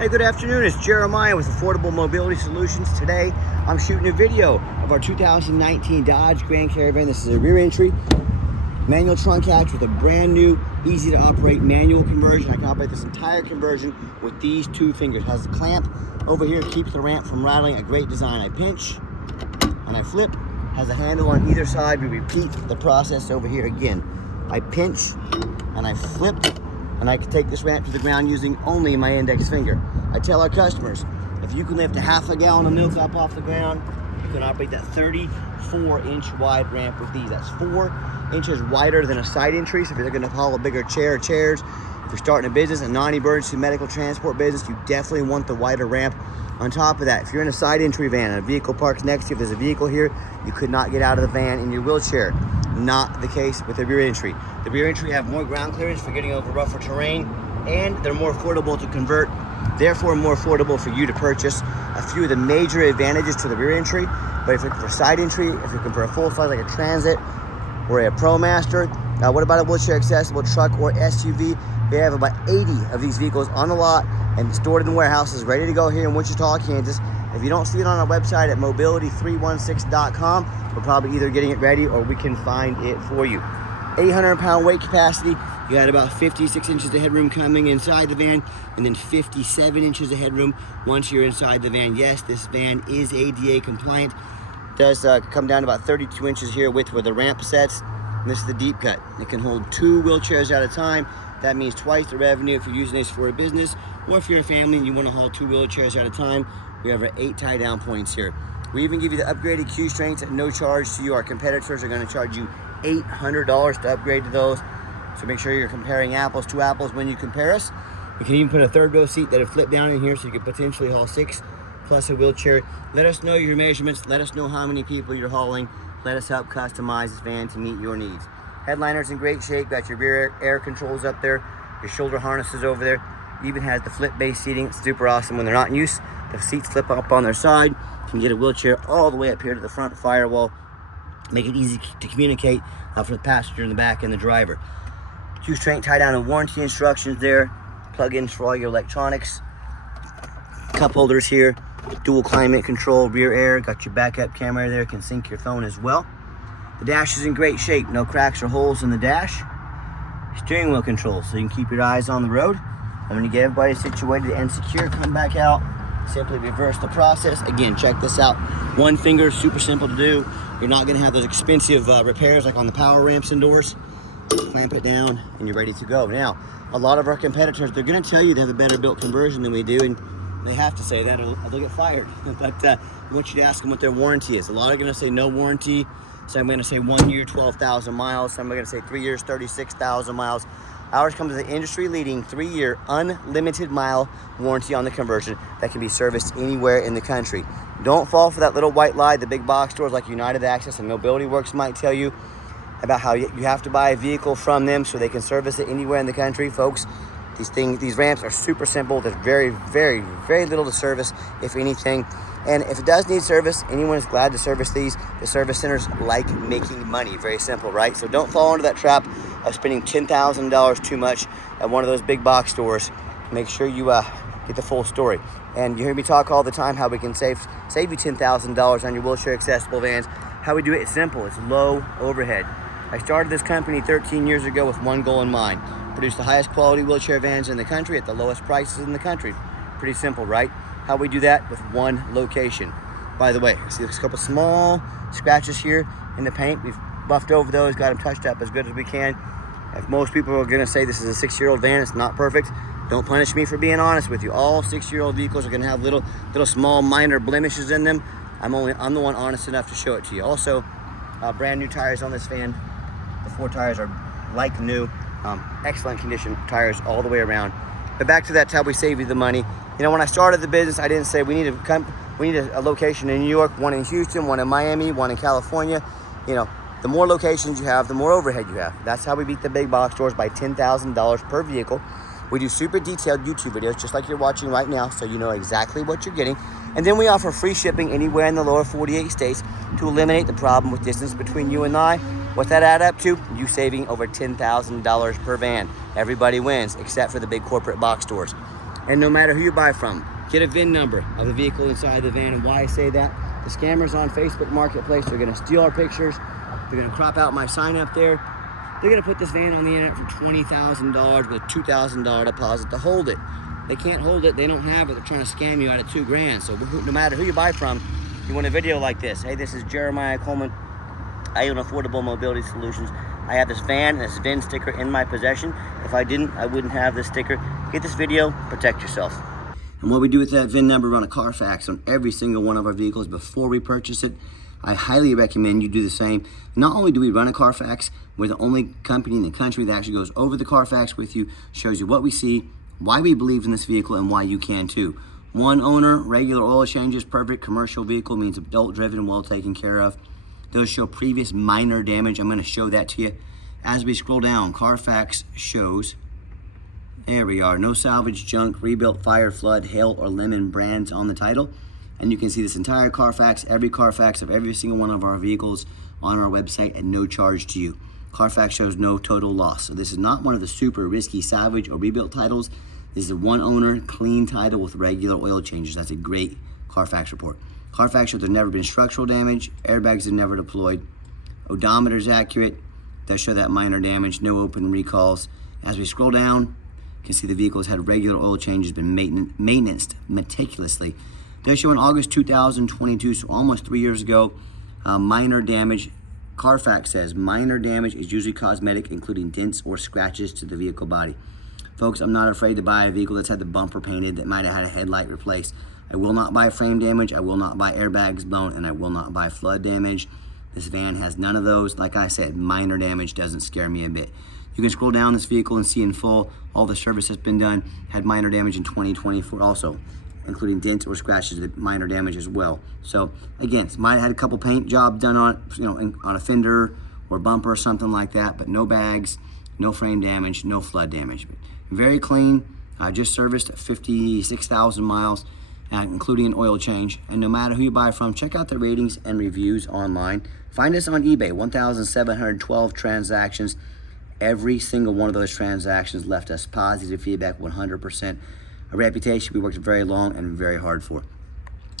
Hey, good afternoon. It's Jeremiah with Affordable Mobility Solutions. Today, I'm shooting a video of our 2019 Dodge Grand Caravan. This is a rear entry, manual trunk hatch with a brand new, easy to operate manual conversion. I can operate this entire conversion with these two fingers. It has a clamp over here, keeps the ramp from rattling. A great design. I pinch and I flip. Has a handle on either side. We repeat the process over here again. I pinch and I flip, and I can take this ramp to the ground using only my index finger. I tell our customers, if you can lift a half a gallon of milk up off the ground, you can operate that 34-inch wide ramp with these. That's 4 inches wider than a side entry. So if you're gonna haul a bigger chair or chairs, if you're starting a business, a non-emergency medical transport business, you definitely want the wider ramp. On top of that, if you're in a side entry van and a vehicle parks next to you, if there's a vehicle here, you could not get out of the van in your wheelchair. Not the case with the rear entry. The rear entry have more ground clearance for getting over rougher terrain, and they're more affordable to convert, therefore more affordable for you to purchase. A few of the major advantages to the rear entry, but if you're looking for side entry, if you're looking for a full size like a Transit or a ProMaster, what about a wheelchair accessible truck or SUV? We have about 80 of these vehicles on the lot and stored in warehouses ready to go here in Wichita, Kansas. If you don't see it on our website at mobility316.com, we're probably either getting it ready or we can find it for you. 800-pound weight capacity. You got about 56 inches of headroom coming inside the van, and then 57 inches of headroom once you're inside the van. Yes, this van is ADA compliant. It does come down to about 32 inches here width where the ramp sets. And this is the deep cut. It can hold 2 wheelchairs at a time. That means twice the revenue if you're using this for a business, or if you're a family and you want to haul 2 wheelchairs at a time. We have our 8 tie down points here. We even give you the upgraded Q strengths at no charge to you. Our competitors are going to charge you $800 to upgrade to those. So make sure you're comparing apples to apples when you compare us. We can even put a third row seat that'll flip down in here so you could potentially haul 6 plus a wheelchair. Let us know your measurements. Let us know how many people you're hauling. Let us help customize this van to meet your needs. Headliner's in great shape. Got your rear air controls up there. Your shoulder harnesses over there. Even has the flip base seating. It's super awesome when they're not in use. The seats flip up on their side. You can get a wheelchair all the way up here to the front firewall. Make it easy to communicate for the passenger in the back and the driver. Q strength tie down and warranty instructions there. Plug-ins for all your electronics. Cup holders here. Dual climate control, rear air. Got your backup camera there. Can sync your phone as well. The dash is in great shape. No cracks or holes in the dash. Steering wheel control so you can keep your eyes on the road. And when you get everybody situated and secure, come back out. Simply reverse the process. Again, check this out. One finger, super simple to do. You're not gonna have those expensive repairs like on the power ramps and doors. Clamp it down and you're ready to go. Now, a lot of our competitors, they're gonna tell you they have a better built conversion than we do, and they have to say that or they'll get fired. But I want you to ask them what their warranty is. A lot are gonna say no warranty. Some are gonna say 1 year, 12,000 miles. Some are gonna say 3 years, 36,000 miles. Ours comes with an industry-leading 3-year unlimited mile warranty on the conversion that can be serviced anywhere in the country. Don't fall for that little white lie the big box stores like United Access and Mobility Works might tell you about how you have to buy a vehicle from them so they can service it anywhere in the country. Folks, these ramps are super simple. There's very, very, very little to service, if anything. And if it does need service, anyone is glad to service these. The service centers like making money. Very simple, right? So don't fall into that trap of spending $10,000 too much at one of those big box stores. Make sure you get the full story. And you hear me talk all the time how we can save you $10,000 on your wheelchair accessible vans. How we do it is simple. It's low overhead. I started this company 13 years ago with one goal in mind: produce the highest quality wheelchair vans in the country at the lowest prices in the country. Pretty simple, right? How we do that? With one location. By the way, see a couple small scratches here in the paint. We've buffed over those, got them touched up as good as we can. If most people are gonna say this is a 6-year-old van, it's not perfect. Don't punish me for being honest with you. All 6-year-old vehicles are gonna have little small minor blemishes in them. I'm the one honest enough to show it to you. Also, brand new tires on this van. The 4 tires are like new, excellent condition tires all the way around. But back to that's how we save you the money. You know, when I started the business, I didn't say we need a location in New York, one in Houston, one in Miami, one in California. You know, the more locations you have, the more overhead you have. That's how we beat the big box stores by $10,000 per vehicle. We do super detailed YouTube videos, just like you're watching right now, so you know exactly what you're getting. And then we offer free shipping anywhere in the lower 48 states to eliminate the problem with distance between you and I. What's that add up to? You saving over $10,000 per van. Everybody wins, except for the big corporate box stores. And no matter who you buy from, get a VIN number of the vehicle inside the van. And why I say that, the scammers on Facebook Marketplace, they're gonna steal our pictures. They're gonna crop out my sign up there. They're gonna put this van on the internet for $20,000 with a $2,000 deposit to hold it. They can't hold it, they don't have it, they're trying to scam you out of $2 grand. So no matter who you buy from, you want a video like this. Hey, this is Jeremiah Coleman. I own Affordable Mobility Solutions. I have this van and this VIN sticker in my possession. If I didn't, I wouldn't have this sticker. Get this video, protect yourself. And what we do with that VIN number, run a Carfax on every single one of our vehicles before we purchase it. I highly recommend you do the same. Not only do we run a Carfax, we're the only company in the country that actually goes over the Carfax with you, shows you what we see, why we believe in this vehicle, and why you can too. One owner, regular oil changes, perfect commercial vehicle, means adult driven, well taken care of. Those show previous minor damage. I'm gonna show that to you. As we scroll down, Carfax shows, there we are, no salvage, junk, rebuilt, fire, flood, hail, or lemon brands on the title. And you can see this entire Carfax, every Carfax of every single one of our vehicles on our website at no charge to you. Carfax shows no total loss. So this is not one of the super risky salvage or rebuilt titles. This is a one owner, clean title with regular oil changes. That's a great Carfax report. Carfax shows there's never been structural damage, airbags have never deployed, odometer is accurate, does show that minor damage, no open recalls. As we scroll down, you can see the vehicle has had regular oil changes, been maintenanced meticulously. Does show in August 2022, so almost 3 years ago, minor damage. Carfax says minor damage is usually cosmetic, including dents or scratches to the vehicle body. Folks, I'm not afraid to buy a vehicle that's had the bumper painted, that might have had a headlight replaced. I will not buy frame damage, I will not buy airbags blown, and I will not buy flood damage. This van has none of those. Like I said, minor damage doesn't scare me a bit. You can scroll down this vehicle and see in full all the service that's been done. Had minor damage in 2024 also, including dents or scratches, minor damage as well. So again, might have had a couple paint jobs done on it, on a fender or bumper or something like that, but no bags, no frame damage, no flood damage. Very clean, just serviced 56,000 miles. Including an oil change. And no matter who you buy from, check out the ratings and reviews online. Find us on eBay, 1,712 transactions. Every single one of those transactions left us positive feedback, 100%. A reputation we worked very long and very hard for.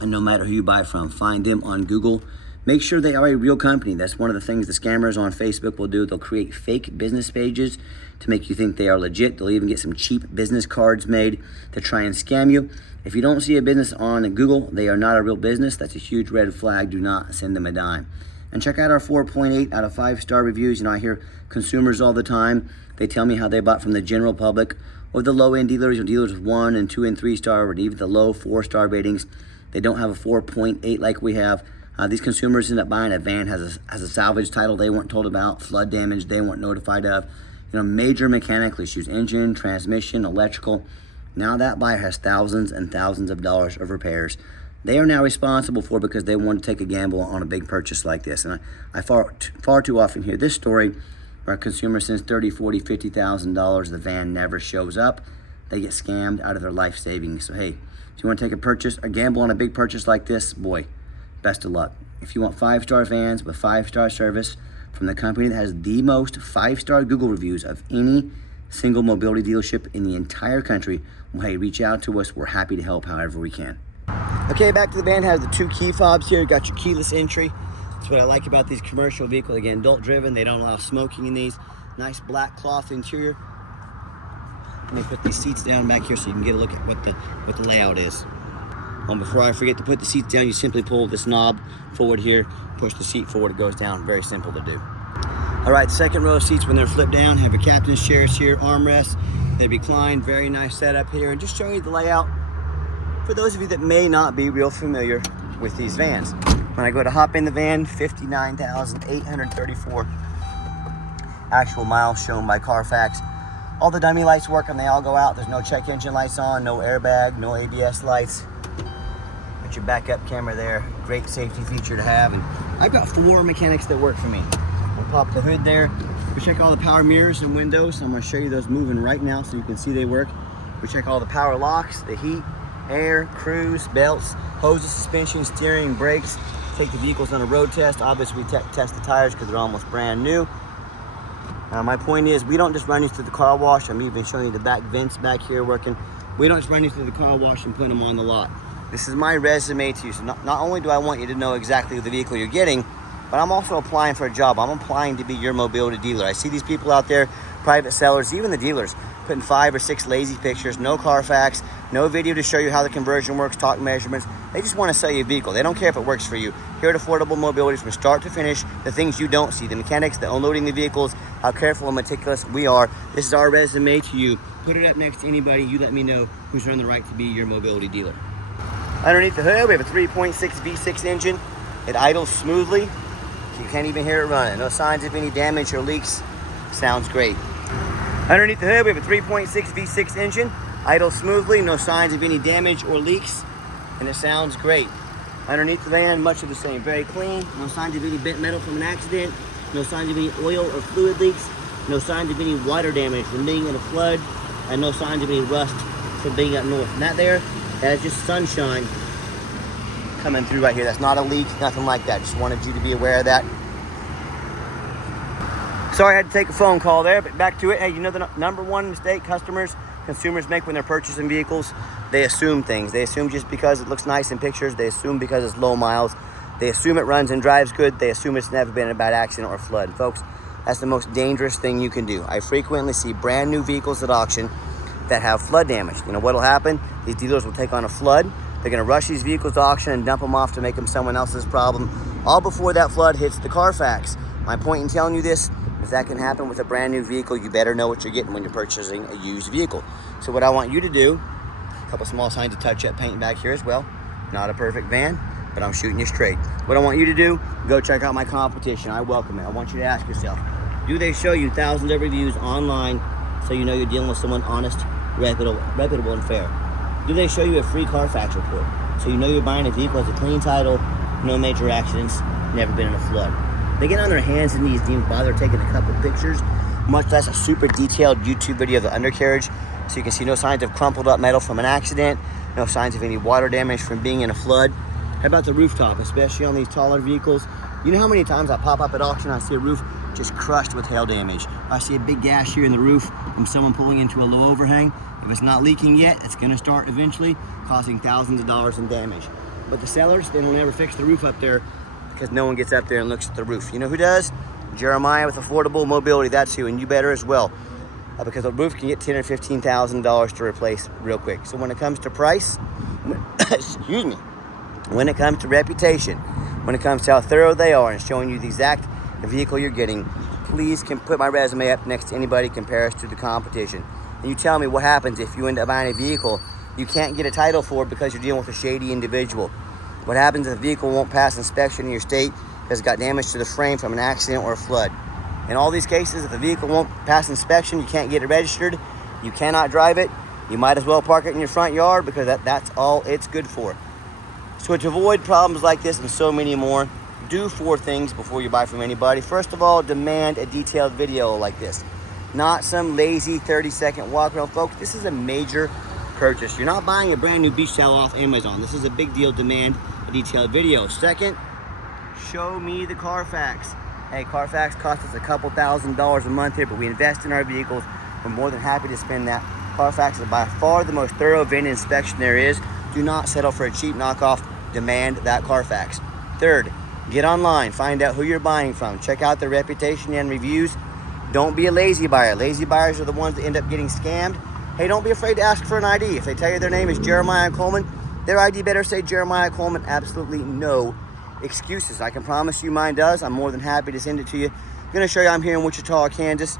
And no matter who you buy from, find them on Google. Make sure they are a real company. That's one of the things the scammers on Facebook will do. They'll create fake business pages to make you think they are legit. They'll even get some cheap business cards made to try and scam you. If you don't see a business on Google, they are not a real business. That's a huge red flag. Do not send them a dime. And check out our 4.8 out of 5-star reviews. I hear consumers all the time. They tell me how they bought from the general public or the low-end dealers, or dealers with 1 and 2 and 3-star, or even the low 4-star ratings. They don't have a 4.8 like we have. These consumers end up buying a van has a salvage title they weren't told about, flood damage they weren't notified of, major mechanical issues, engine, transmission, electrical. Now that buyer has thousands and thousands of dollars of repairs they are now responsible for because they want to take a gamble on a big purchase like this. And I far too often hear this story where a consumer sends $30,000, $40,000, $50,000, the van never shows up. They get scammed out of their life savings. So hey, if you want to take a gamble on a big purchase like this, boy, best of luck. If you want 5-star vans with 5-star service from the company that has the most 5-star Google reviews of any single mobility dealership in the entire country, well, hey, reach out to us. We're happy to help however we can. Okay, back to the van. Has the 2 key fobs here. Got your keyless entry. That's what I like about these commercial vehicles. Again, adult driven. They don't allow smoking in these. Nice black cloth interior. Let me put these seats down back here so you can get a look at what the layout is. Before I forget to put the seats down, you simply pull this knob forward here, push the seat forward, it goes down. Very simple to do. All right, second row of seats, when they're flipped down, have your captain's chairs here, armrests. They recline, very nice setup here. And just showing you the layout for those of you that may not be real familiar with these vans. When I go to hop in the van, 59,834 actual miles shown by Carfax. All the dummy lights work and they all go out. There's no check engine lights on, no airbag, no ABS lights. Got your backup camera there. Great safety feature to have. And I've got 4 mechanics that work for me. We'll pop the hood there. We check all the power mirrors and windows. I'm going to show you those moving right now so you can see they work. We check all the power locks, the heat, air, cruise, belts, hoses, suspension, steering, brakes. Take the vehicles on a road test. Obviously, we test the tires because they're almost brand new. My point is, we don't just run you through the car wash. I'm even showing you the back vents back here working. We don't just run you through the car wash and put them on the lot. This is my resume to you. So not only do I want you to know exactly the vehicle you're getting, but I'm also applying for a job. I'm applying to be your mobility dealer. I see these people out there, private sellers, even the dealers, putting 5 or 6 lazy pictures, no Carfax, no video to show you how the conversion works, talk measurements. They just want to sell you a vehicle. They don't care if it works for you. Here at Affordable Mobility, from start to finish, the things you don't see, the mechanics, the unloading the vehicles, how careful and meticulous we are. This is our resume to you. Put it up next to anybody. You let me know who's earned the right to be your mobility dealer. Underneath the hood, we have a 3.6 V6 engine. It idles smoothly. You can't even hear it running. No signs of any damage or leaks. Sounds great. Underneath the hood, we have a 3.6 V6 engine. Idles smoothly, no signs of any damage or leaks, and it sounds great. Underneath the van, much of the same. Very clean. No signs of any bent metal from an accident. No signs of any oil or fluid leaks. No signs of any water damage from being in a flood. And no signs of any rust from being up north. And that is just sunshine coming through right here. That's not a leak, nothing like that. Just wanted you to be aware of that. Sorry I had to take a phone call there, but back to it. Hey, you know the number one mistake consumers make when they're purchasing vehicles? They assume things. They assume just because it looks nice in pictures. They assume because it's low miles. They assume it runs and drives good. They assume it's never been in a bad accident or flood. Folks, that's the most dangerous thing you can do. I frequently see brand new vehicles at auction that have flood damage. You know what'll happen? These dealers will take on a flood. They're gonna rush these vehicles to auction and dump them off to make them someone else's problem, all before that flood hits the Carfax. My point in telling you this, if that can happen with a brand new vehicle, you better know what you're getting when you're purchasing a used vehicle. So what I want you to do, a couple small signs of touch-up paint back here as well. Not a perfect van, but I'm shooting you straight. What I want you to do, go check out my competition. I welcome it. I want you to ask yourself, do they show you thousands of reviews online so you know you're dealing with someone honest, reputable and fair? Do they show you a free Carfax report so you know you're buying a vehicle with a clean title, no major accidents, never been in a flood? They get on their hands and knees, didn't bother taking a couple pictures, much less a super detailed YouTube video of the undercarriage, so you can see no signs of crumpled up metal from an accident, no signs of any water damage from being in a flood. How about the rooftop, especially on these taller vehicles? You know how many times I pop up at auction, I see a roof just crushed with hail damage. I see a big gash here in the roof from someone pulling into a low overhang. If it's not leaking yet, it's gonna start eventually, causing thousands of dollars in damage. But the sellers, they will never fix the roof up there because no one gets up there and looks at the roof. You know who does? Jeremiah with Affordable Mobility, that's who, and you better as well. Because the roof can get $10,000 or $15,000 to replace real quick. So when it comes to price, excuse me, when it comes to reputation, when it comes to how thorough they are and showing you the exact vehicle you're getting, please can put my resume up next to anybody, compare us to the competition. And you tell me what happens if you end up buying a vehicle you can't get a title for because you're dealing with a shady individual. What happens if the vehicle won't pass inspection in your state because it got damage to the frame from an accident or a flood? In all these cases, if the vehicle won't pass inspection, you can't get it registered, you cannot drive it, you might as well park it in your front yard because that's all it's good for. So to avoid problems like this and so many more, do 4 things before you buy from anybody. First of all, demand a detailed video like this. Not some lazy 30-second walk around. Folks, this is a major purchase. You're not buying a brand new beach towel off Amazon. This is a big deal. Demand a detailed video. Second, show me the Carfax. Hey, Carfax costs us a couple $1,000s a month here, but we invest in our vehicles. We're more than happy to spend that. Carfax is by far the most thorough VIN inspection there is. Do not settle for a cheap knockoff. Demand that Carfax. Third, get online. Find out who you're buying from. Check out their reputation and reviews. Don't be a lazy buyer. Lazy buyers are the ones that end up getting scammed. Hey, don't be afraid to ask for an ID. If they tell you their name is Jeremiah Coleman, their ID better say Jeremiah Coleman. Absolutely no excuses. I can promise you mine does. I'm more than happy to send it to you. I'm going to show you I'm here in Wichita, Kansas.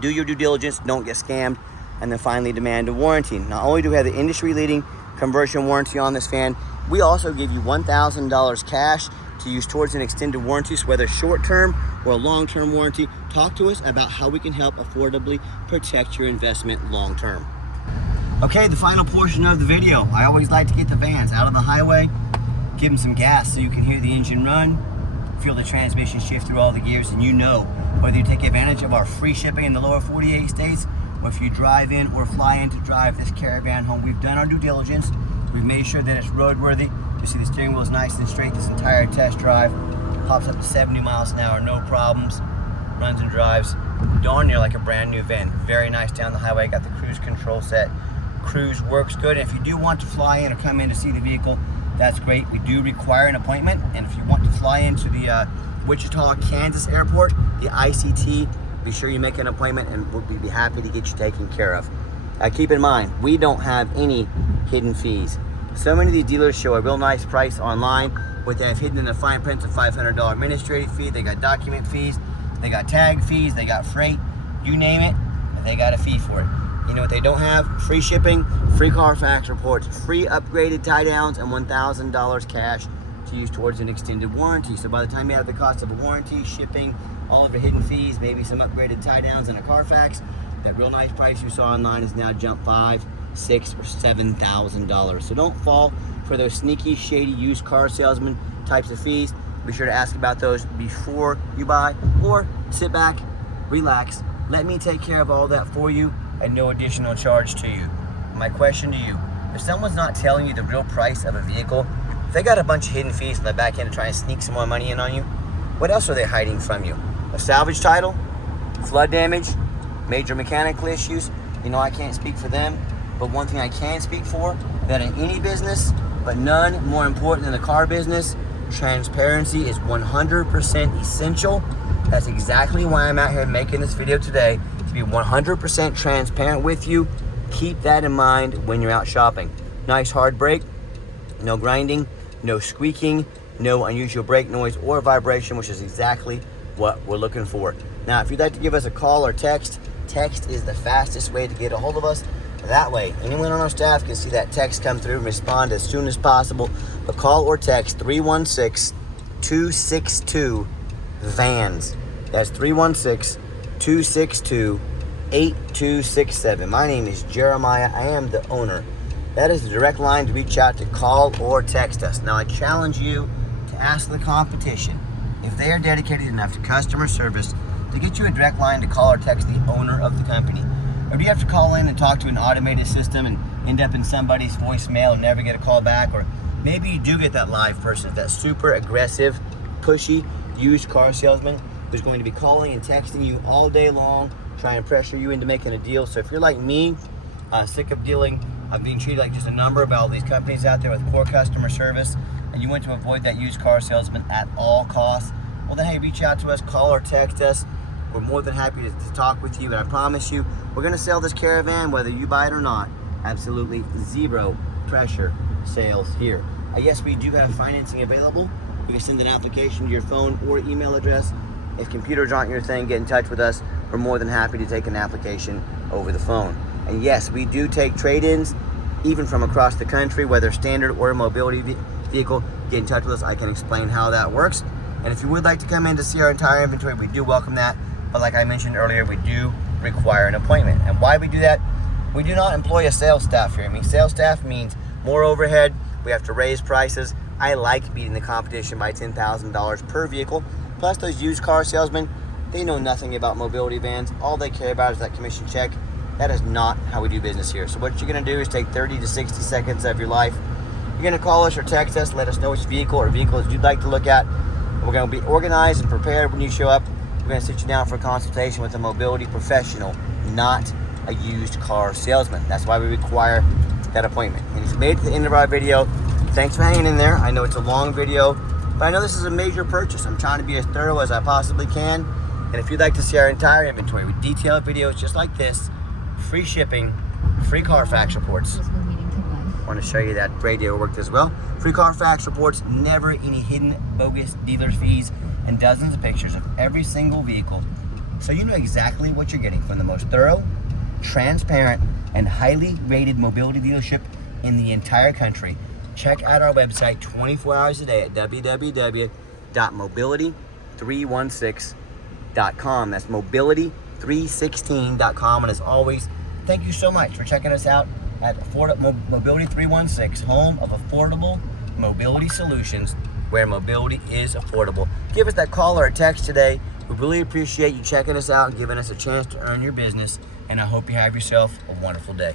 Do your due diligence. Don't get scammed. And then finally, demand a warranty. Not only do we have the industry-leading conversion warranty on this van, we also give you $1,000 cash to use towards an extended warranty. So whether short-term or a long-term warranty, talk to us about how we can help affordably protect your investment long-term. Okay, the final portion of the video. I always like to get the vans out of the highway, give them some gas so you can hear the engine run, feel the transmission shift through all the gears, and you know whether you take advantage of our free shipping in the lower 48 states, or if you drive in or fly in to drive this caravan home. We've done our due diligence. We've made sure that it's roadworthy. You see the steering wheel is nice and straight this entire test drive. Pops up to 70 miles an hour, no problems. Runs and drives darn near like a brand new van. Very nice down the highway. Got the cruise control set. cruise works good. And if you do want to fly in or come in to see the vehicle, that's great. We do require an appointment. And if you want to fly into the Wichita, Kansas airport, the ICT, be sure you make an appointment and we'll be happy to get you taken care of. Keep in mind, we don't have any hidden fees. So many of these dealers show a real nice price online, but they have hidden in the fine print a $500 administrative fee. They got document fees, they got tag fees, they got freight, you name it, they got a fee for it. You know what they don't have? Free shipping, free Carfax reports, free upgraded tie downs, and $1,000 cash to use towards an extended warranty. So by the time you have the cost of a warranty, shipping, all of your hidden fees, maybe some upgraded tie downs and a Carfax, that real nice price you saw online is now jumped $5,000, $6,000, or $7,000. So don't fall for those sneaky, shady used car salesman types of fees. Be sure to ask about those before you buy, or sit back, relax, let me take care of all that for you at no additional charge to you. My question to you, if someone's not telling you the real price of a vehicle, if they got a bunch of hidden fees on the back end to try and sneak some more money in on you, what else are they hiding from you? A salvage title, flood damage, major mechanical issues? You know, I can't speak for them, but one thing I can speak for, that in any business, but none more important than the car business, transparency is 100% essential. That's exactly why I'm out here making this video today, to be 100% transparent with you. Keep that in mind when you're out shopping. Nice hard brake, no grinding, no squeaking, no unusual brake noise or vibration, which is exactly what we're looking for. Now, if you'd like to give us a call or text, text is the fastest way to get a hold of us. That way, anyone on our staff can see that text come through and respond as soon as possible. But call or text 316-262-VANS. That's 316-262-8267. My name is Jeremiah. I am the owner. That is the direct line to reach out to, call or text us. Now, I challenge you to ask the competition if they are dedicated enough to customer service to get you a direct line to call or text the owner of the company. Or do you have to call in and talk to an automated system and end up in somebody's voicemail and never get a call back? Or maybe you do get that live person, that super aggressive, pushy, used car salesman who's going to be calling and texting you all day long, trying to pressure you into making a deal. So if you're like me, sick of being treated like just a number by all these companies out there with poor customer service, and you want to avoid that used car salesman at all costs, well then, hey, reach out to us, call or text us. We're more than happy to talk with you, and I promise you, we're going to sell this Caravan whether you buy it or not. Absolutely zero pressure sales here. Yes, we do have financing available. You can send an application to your phone or email address. If computers aren't your thing, get in touch with us. We're more than happy to take an application over the phone. And yes, we do take trade-ins, even from across the country, whether standard or a mobility vehicle. Get in touch with us. I can explain how that works. And if you would like to come in to see our entire inventory, we do welcome that. But like I mentioned earlier, we do require an appointment. And why we do that? We do not employ a sales staff here. I mean, sales staff means more overhead. We have to raise prices. I like beating the competition by $10,000 per vehicle. Plus, those used car salesmen, they know nothing about mobility vans. All they care about is that commission check. That is not how we do business here. So what you're going to do is take 30 to 60 seconds of your life. You're going to call us or text us, let us know which vehicle or vehicles you'd like to look at. We're going to be organized and prepared when you show up. We're going to sit you down for a consultation with a mobility professional, not a used car salesman. That's why we require that appointment. And if you made it to the end of our video, thanks for hanging in there. I know it's a long video, but I know this is a major purchase. I'm trying to be as thorough as I possibly can. And if you'd like to see our entire inventory with detailed videos just like this, free shipping, free Carfax reports. I want to show you that radio worked as well. Free Carfax reports, never any hidden bogus dealer fees, and dozens of pictures of every single vehicle. So you know exactly what you're getting from the most thorough, transparent, and highly rated mobility dealership in the entire country. Check out our website 24 hours a day at www.mobility316.com. That's mobility316.com. And as always, thank you so much for checking us out at Mobility 316, home of affordable mobility solutions, where mobility is affordable. Give us that call or a text today. We really appreciate you checking us out and giving us a chance to earn your business. And I hope you have yourself a wonderful day.